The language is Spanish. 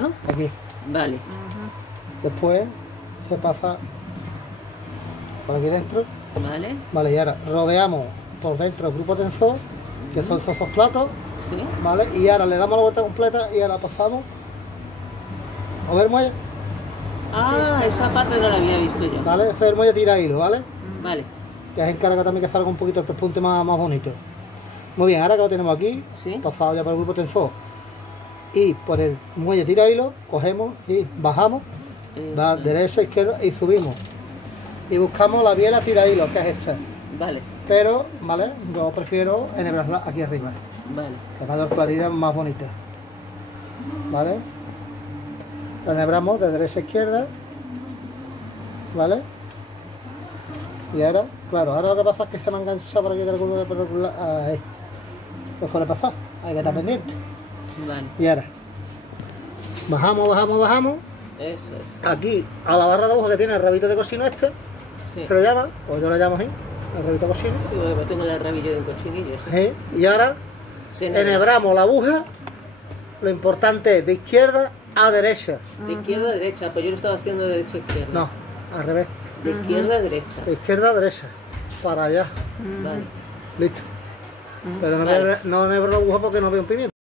¿no? Aquí. Vale. Después se pasa por aquí dentro. Vale. Vale, y ahora rodeamos por dentro el grupo tensor, que son esos platos. Sí. Vale, y ahora le damos la vuelta completa y ahora pasamos. ¿O ver el muelle? Ah, esa parte no la había visto yo. Vale, ese es el muelle tira hilo, ¿vale? Vale. Que se encarga también que salga un poquito el pespunte más bonito. Muy bien, ahora que lo tenemos aquí, Sí. pasado ya por el grupo tensor y por el muelle tira hilo, cogemos y bajamos, va derecha, izquierda y subimos. Y buscamos la biela tira hilo, que es esta. Vale. Pero, ¿vale? Yo prefiero enhebrarla aquí arriba, Vale. que va a dar claridad más bonita. ¿Vale? La enhebramos de derecha a izquierda. ¿Vale? Y ahora, claro, ahora lo que pasa es que se me ha enganchado por aquí del curvo por el lado. Ahí. ¿Qué suele pasar? Hay que estar pendiente. Vale. Y ahora, bajamos, bajamos, bajamos. Eso es. Aquí, a la barra de abajo que tiene el rabito de cocino este, Sí. se le llama, o yo le llamo así, el rabito de cocino. Sí, porque tengo el rabillo de un cochinillo. Sí. Y ahora Se enhebra. enhebramos la aguja. Lo importante es de izquierda a derecha. De izquierda a derecha, pues yo lo estaba haciendo de derecha a izquierda. No, al revés. De izquierda a derecha. De izquierda a derecha. Para allá. Vale. Listo. Pero no, Vale. no enhebro la aguja porque no veo un pimiento.